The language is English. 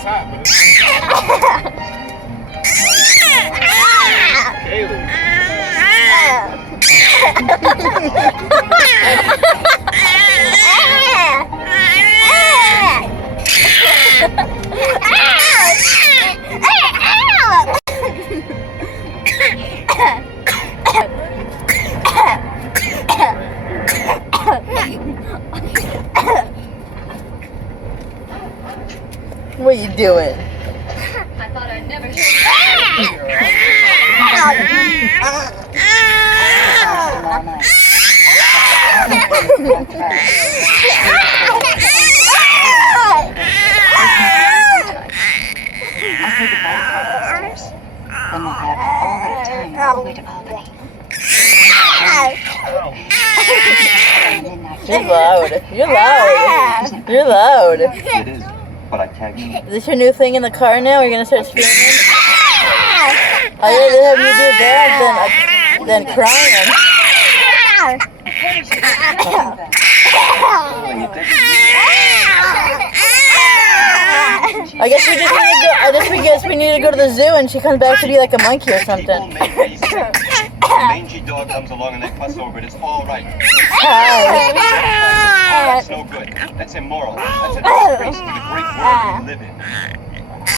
it's hot, but it's Kaylee. What are you doing? I thought I'd never hear Then we'll have all that time all the way to Albany. You're loud. You're loud. You're loud. It is, but I tagged you. Is this your new thing in the car now? Are you gonna start screaming? I'd rather have you do that than crying. I guess we just need to go. I guess we need to go to the zoo, and she comes back to be like a monkey or People something. make races. A mangy dog comes along and they fuss over it. It's all right. Hi. That's no good. That's immoral. That's a disgrace to the great world we live in.